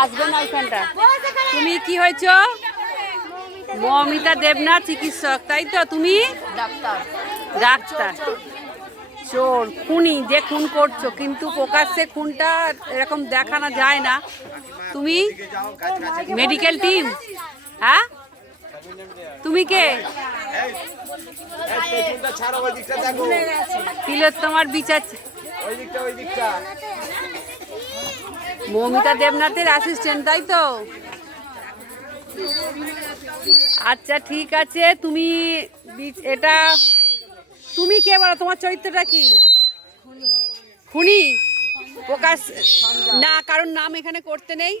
আসবে না ওইখানটা। তুমি কি হয়েছ? মৌমিতা দেবনাথ, চিকিৎসক, তাই তো? তুমি ডাক্তার। ডাক্তার। চোর, খুনি, যে খুন করছো, কিন্তু প্রকাশ্যে খুনটা এরকম দেখানো যায় না। তুমি মেডিকেল টিম? হ্যাঁ, তুমি কে? তিলোত্তমার বিচার। মৌমিতা দেবনাথের অ্যাসিস্ট্যান্ট, তাই তো? আচ্ছা ঠিক আছে। তুমি এটা তুমি কে বলো? তোমার চরিত্রটা কি? খুনি? প্রকাশ না, কারণ নাম এখানে করতে নেই।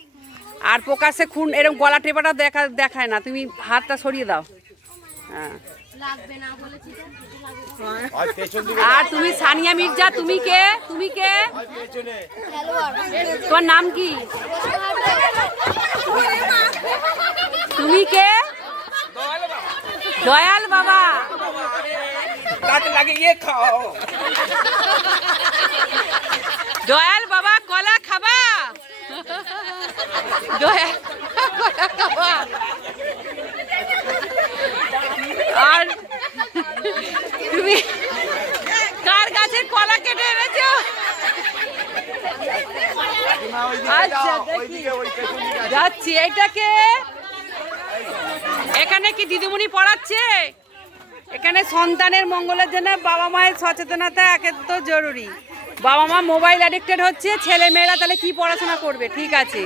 আর প্রকাশ্যে খুন এরকম গলা টেপাটা দেখায় না। তুমি হাতটা সরিয়ে দাও। হ্যাঁ। আর তুমি সানিয়া মির্জা, তুমি কে? তুমি কে? তোমার নাম কি? তুমি কে? দয়াল বাবা। দয়াল বাবা, কলা খাবা? দয়াল কলা খাবা? আর তুমি কার গাছের কলা কেটে এনেছো? আচ্ছা যাচ্ছি। এইটাকে এখানে কি দিদিমণি পড়াচ্ছে? এখানে সন্তানের মঙ্গলের জন্য বাবা মায়ের সচেতনতা একান্ত জরুরি। বাবা মা মোবাইল অ্যাডিক্টেড হচ্ছে, ছেলে মেয়েরা তাহলে কি পড়াশোনা করবে? ঠিক আছে,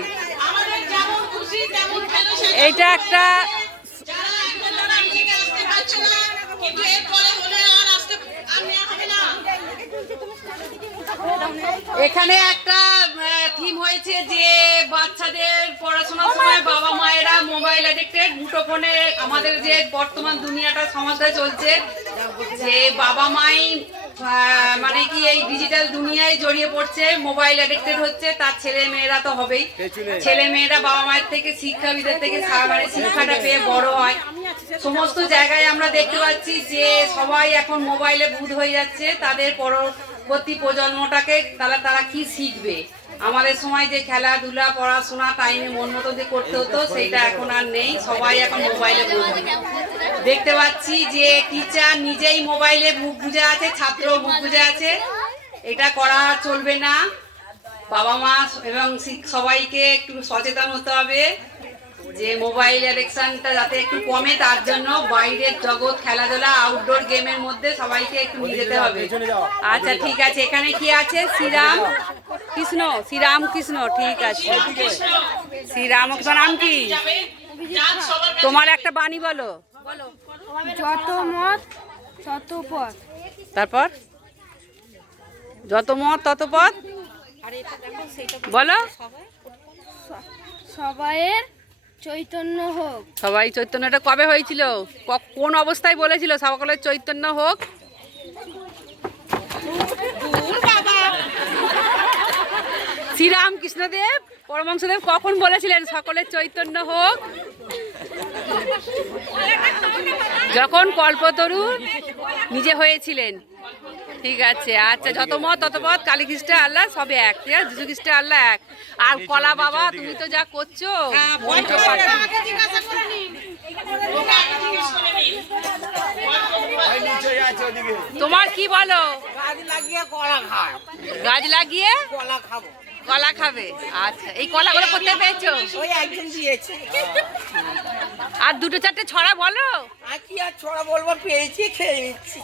এইটা একটা এখানে একটা থিম হয়েছে যে বাচ্চাদের পড়াশোনার সময় বাবা মায়েরা মোবাইল অ্যাডিক্টেড, মুঠোফোনে। আমাদের যে বর্তমান দুনিয়াটা সমাজে চলছে, যে বাবা মাই মানে কি এই ডিজিটাল দুনিয়ায় জড়িয়ে পড়ছে, মোবাইল অ্যাডিক্টেড হচ্ছে, তার ছেলে মেয়েরা তো হবেই। ছেলে মেয়েরা বাবা মায়ের থেকে, শিক্ষাবিদের থেকে মানে শিক্ষাটা পেয়ে বড় হয়। সমস্ত জায়গায় আমরা দেখতে পাচ্ছি যে সবাই এখন মোবাইলে ভূত হয়ে যাচ্ছে। তাদের পরবর্তী প্রজন্মটাকে তারা কি শিখবে? আমাদের সময় যে খেলাধুলা, পড়াশোনা টাইমে মন মতো যে করতে হতো, সেটা এখন আর নেই। সবাই এখন মোবাইলে ভূত। দেখতে পাচ্ছি যে টিচার নিজেই মোবাইলে মুখ বুজে আছে, ছাত্র মুখ বুজে আছে। এটা করা চলবে না। বাবা মা এবং সবাইকে একটু সচেতন হতে হবে যে মোবাইল অ্যাডিকশনটা যাতে একটু কমে, তার জন্য বাইরের জগৎ, খেলাধুলা, আউটডোর গেমের মধ্যে সবাইকে একটু নিয়ে যেতে হবে। আচ্ছা ঠিক আছে। এখানে কি আছে? শ্রীরাম কৃষ্ণ, শ্রীরাম কৃষ্ণ, ঠিক আছে। শ্রীরামকৃষ্ণ নাম কি? তোমার একটা বাণী বলো। যত মত তত পথ। তারপর যত মত তত পথ বলো। সবাইয়ের চৈতন্য হোক। সবাই চৈতন্যটা কবে হয়েছিল? কোন অবস্থায় বলেছিল সকলের চৈতন্য হোক? শ্রীরামকৃষ্ণদেব পরমহংসদেব কখন বলেছিলেন সকলের চৈতন্য হোক? যখন কল্পতরু নিজে হয়েছিলেন। ঠিক আছে। আচ্ছা, যত মত তত পথ, কালী খ্রিস্ট আল্লাহ সবে এক, ঠিক আছে? যিশু খ্রিস্ট আল্লাহ এক। আর কলা বাবা, তুমি তো যা করছো, তোমার কি বলো? গাছ লাগিয়ে কলা খাবে। আচ্ছা, এই কলাগুলো কোথায় পেয়েছো? আর দুটো চারটে ছড়া বলো। কি আর ছড়া বলবো, পেয়েছি, খেয়ে নিচ্ছি।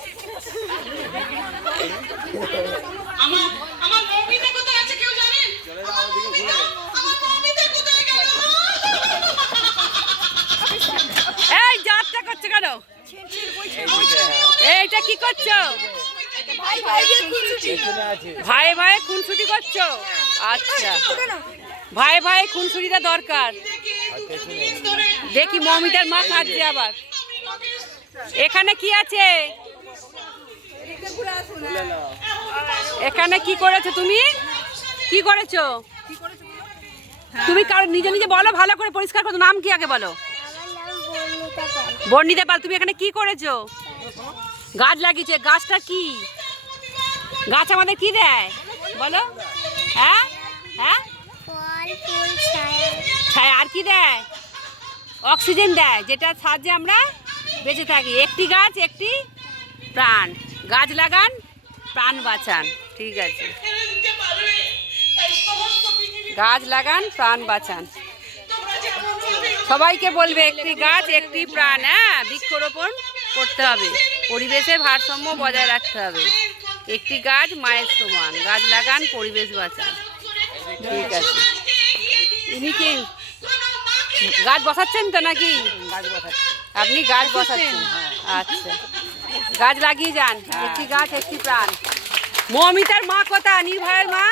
আমার মৌমিতা কোথায় আছে কেউ জানেন? আমার মৌমিতা কোথায় গেল? এই যাত্রা করছো কেন? এইটা কি করছো? ভাই ভাই খুনসুটি করছো? আচ্ছা, ভাই ভাই খুনসুটিটা দরকার। দেখি মৌমিতার মা খাচ্ছে আবার। এখানে কি আছে? এখানে কি করেছো তুমি? কি করেছো তুমি? কারণ নিজে নিজে বলো, ভালো করে পরিষ্কার করো। নাম কি আগে বলো? বর্ণিতা পাল। তুমি এখানে কি করেছো? গাছ লাগিয়েছে। গাছটা কি? গাছ আমাদের কি দেয় বলো? হ্যাঁ হ্যাঁ, ছায়া আর কি দেয়? অক্সিজেন দেয়, যেটার সাহায্যে আমরা বেঁচে থাকি। একটি গাছ একটি প্রাণ, গাছ লাগান প্রাণ বাঁচান। ঠিক আছে, এনে দিতে পারবে। তাই সমস্ত পৃথিবীর গাছ লাগান প্রাণ বাঁচান। তোমরা যেমন ভাবে সবাইকে বলবে একটি গাছ একটি প্রাণ। হ্যাঁ, বৃক্ষরোপণ করতে হবে, পরিবেশের ভারসাম্য বজায় রাখতে হবে। একটি গাছ মায়ের সমান, গাছ লাগান পরিবেশ বাঁচান। ঠিক আছে, সমাজকে এগিয়ে নিয়ে ইনি কি কোনো মাকে গাছ বসাচ্ছেন তো নাকি? আপনি গাছ বসাচ্ছেন? আচ্ছা, গাছ লাগিয়ে যান। একটি গাছ একটি প্রাণ। মৌমিতার মা কোথায়? নির্ভয়ের মা,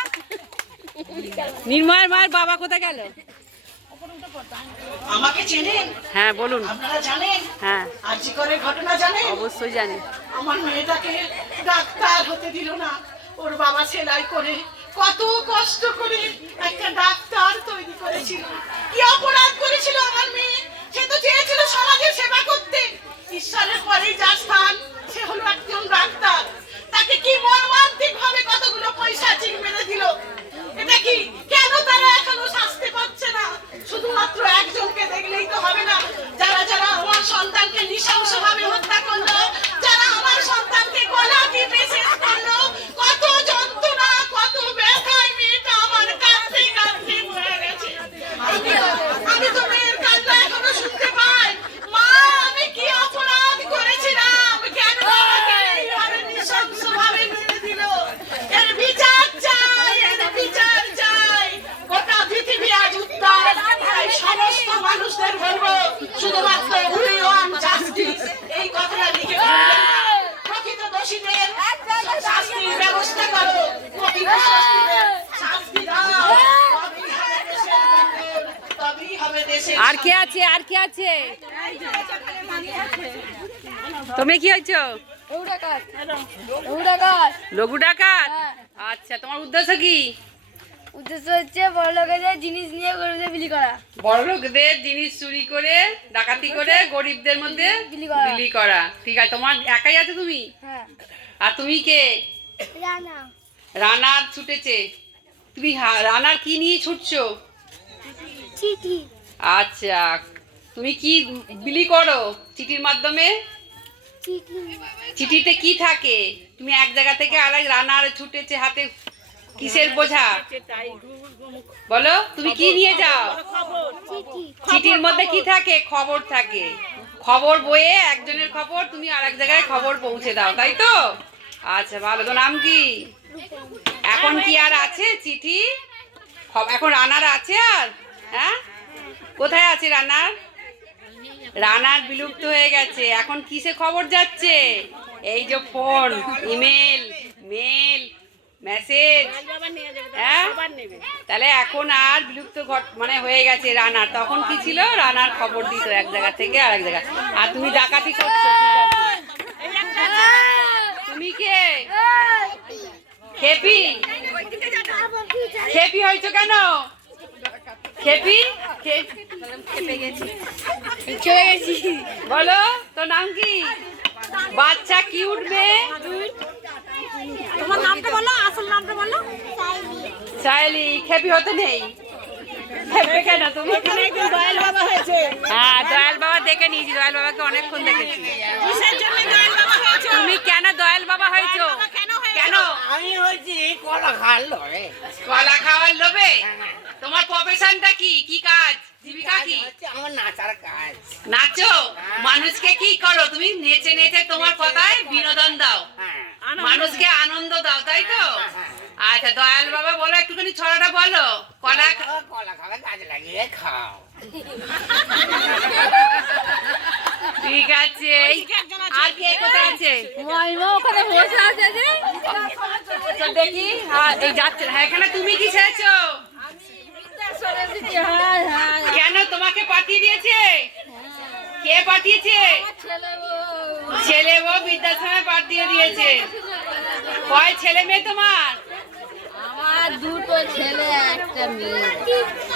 নির্ময়ের মায়ের বাবা কোথায় গেল? আমাকে চেনেন? হ্যাঁ বলুন। আপনারা জানেন হ্যাঁ আরজিকরের ঘটনা জানেন? অবশ্যই জানি। আমার মেয়েটাকে ডাক্তার হতে দিল না। ওর বাবা সেলাই করে কত কষ্ট করে একটা ডাক্তার তৈরি করেছিল। কি অপরাধ করেছিল আমার মেয়ে? সে তো চেয়েছিল সমাজের সেবা করতে। ঈশ্বরের পরেই যার স্থান, সে হলো একজন ডাক্তার। তাকে কি মর্মান্তিক ভাবে কতগুলো পয়সা চিক মেরে দিল। এটা কি, কেন তারা এখনো শাস্তি পাচ্ছে না? শুধুমাত্র একজনকে দেখলেই তো হবে না। যারা যারা আমার সন্তানকে নৃশংসভাবে হত্যা করলো, যারা আমার সন্তানকে গলা টিপে শেষ করলো, কত যন্ত্রণা, কত ব্যথায় মেয়েটা আমার কাঁদতে কাঁদতে মরে গেছে। আমি তো মেয়ের কান্না এখনো শুনতে পাই। মা, আমি কি অপরাধ করেছিলাম? কেন আমাকে এইভাবে নৃশংসভাবে মেরে দিল? এর বিচার চাই, এর বিচার চাই। গোটা পৃথিবী আজ উত্তাল। তাই সমস্ত মানুষদের বলবো, শুধুমাত্র উই ওয়ান্ট জাস্টিস এই কথাটা লিখে ফেলবেন না। প্রকৃত দোষীদের শাস্তির ব্যবস্থা করো, প্রকৃত দোষীদের শাস্তি দাও। তবেই হবে দেশের মঙ্গল, তবেই হবে দেশের আর কে আছে? আর কে আছে? তুমি কি হয়েছো? লঘু ডাকাত। আচ্ছা, তোমার উদ্দেশ্য কি? উদ্দেশ্য হচ্ছে বড় লোকেদের জিনিস নিয়ে গরিবদের বিলি করা। বড় লোকদের জিনিস চুরি করে ডাকাতি করে গরিবদের মধ্যে বিলি করা। বিলি করা। ঠিক আছে, তোমার একাই আছে তুমি? হ্যাঁ। আর তুমি কে? রানা। রানার ছুটেছে। তুমি রানার কি নিয়ে ছুটছো? চিঠি। আচ্ছা, তুমি কি বিলি করো চিঠির মাধ্যমে? চিঠি। চিঠিতে কি থাকে? তুমি এক জায়গা থেকে আরেক, রানার ছুটেছে হাতে কিসের বোঝা বলো? তুমি কি নিয়ে যাও? চিঠি। চিঠির মধ্যে কি থাকে? খবর থাকে। খবর বয়ে একজনের খবর তুমি আরেক জায়গায় খবর পৌঁছে দাও, তাই তো? আচ্ছা, ভালো। তো নাম কি? এখন কি আর আছে চিঠি? এখন রানার আছে আর? হ্যাঁ, কোথায় আছে রানার? রানার বিলুপ্ত হয়ে গেছে। এখন কিসে খবর যাচ্ছে? এই যে ফোন, ইমেল, মেল, মেসেজ। হ্যাঁ, তাহলে এখন আর বিলুপ্ত মানে হয়ে গেছে রানার। তখন কি ছিল? রানার খবর দিত এক জায়গা থেকে আরেক জায়গা। আর তুমি ডাকাতি করছো। ঠিক আছে, তুমি কে? খেপি। খেপি হয়েছো কেন? খেপি খেপে গেছি, বলো তোর নাম কি? বাচ্চা কি উঠবে? তোমার নামটা বলো, আসল নামটা বলো। চাইলি। খেপি হতে নেই। খেপে কেন তুমি? দয়াল বাবা হয়েছে। হ্যাঁ, দয়াল বাবা দেখে নিয়েছি। দয়াল বাবাকে অনেকক্ষণ দেখেছি। তুমি কেন দয়াল বাবা হয়েছো? কেন? আমি হচ্ছি কলা খাল লড়ে। কলা খাওয়ার লোভে? তোমার প্রফেশনটা কি? কি কাজ? জীবিকা কি? আমার নাচার কাজ। নাচো? মানুষকে কি করো তুমি? নেচে নেচে তোমার কথায় বিনোদন দাও, মানুষকে আনন্দ দাও, তাই তো? আচ্ছা, দয়াল বাবা বলো, একটুখানি ছড়াটা বলো। কলা কলা খাবে, গাছ লাগিয়ে খাও। ঠিক আছে। আর কে কোথায় আছে? ওখানে বসে আছে যে। তো দেখি। এই যাচ্ছে। হ্যাঁ, এখানে তুমি কি ছেড়েছো? কেন তোমাকে পাঠিয়ে দিয়েছে? কে পাঠিয়েছে? ছেলে বউ বৃদ্ধাশ্রমে পাঠিয়ে দিয়েছে। কয় ছেলে মেয়ে তোমার? আমার দুটো ছেলে একটা মেয়ে।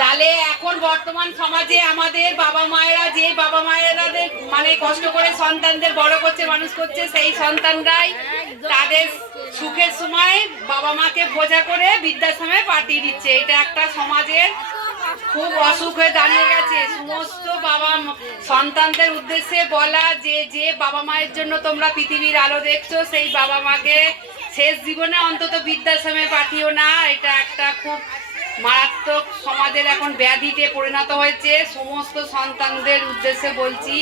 তাহলে এখন বর্তমান সমাজে আমাদের বাবা মায়েরা, যে বাবা মায়েরা মানে কষ্ট করে সন্তানদের বড় করছে, মানুষ করছে, সেই সন্তানরাই তাদের সুখের সময় বাবা মাকে বোঝা করে বৃদ্ধাশ্রমে পাঠিয়ে দিচ্ছে। এটা একটা সমাজের খুব অসুখ হয়ে দাঁড়িয়ে গেছে। সমস্ত সন্তানদের উদ্দেশ্যে বলা যে যে বাবা মায়ের জন্য তোমরা পৃথিবীর আলো দেখছো, সেই বাবা মাকে শেষ জীবনে অন্তত বৃদ্ধাশ্রমে পাঠিও না। এটা একটা খুব মারাত্মক সমাজের এখন ব্যাধিতে পরিণত হয়েছে। সমস্ত সন্তানদের উদ্দেশ্যে বলছি,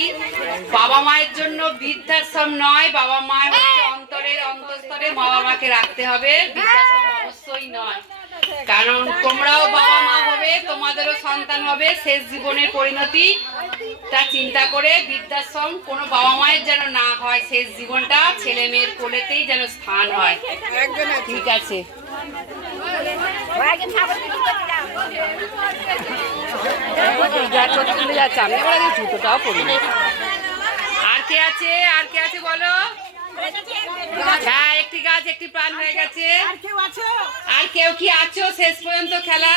বাবা মায়ের জন্য বৃদ্ধাশ্রম নয়, বাবা মায়ের হচ্ছে অন্তরের অন্তঃস্তরে বাবা মাকে রাখতে হবে, বৃদ্ধাশ্রম অবশ্যই নয়। কারণ তোমরাও বাবা মা হবে, তোমাদেরও সন্তান হবে, শেষ জীবনের পরিণতিটা চিন্তা করে বৃদ্ধাশ্রম কোনো বাবা মায়ের যেন না হয়, শেষ জীবনটা ছেলে মেয়ের কোলেতেই যেন স্থান হয়। ঠিক আছে, আমি এবার জুতোটাও পরি। আর কে আছে, আর কে আছে বলো? হ্যাঁ, একটি গাছ একটি প্রাণ হয়ে গেছে। আর কেউ কি আছো শেষ পর্যন্ত খেলা?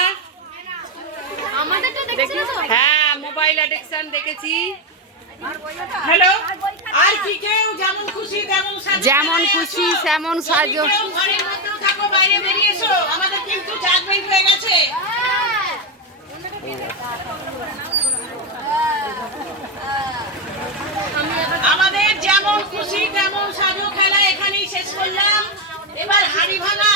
হ্যাঁ, মোবাইল অ্যাডিকশন দেখেছি। হ্যালো, আর কি কেউ যেমন খুশি তেমন সাজো, যেমন খুশি তেমন সাজো। কেউ ঘরের মধ্যেও থাকো, বাইরে বেরিয়ে এসো, আমাদের কিন্তু জাজমেন্ট হয়ে গেছে। আমাদের যেমন খুশি তেমন সাজো খেলা এখানেই শেষ করলাম। এবার হাড়ি ভাঙা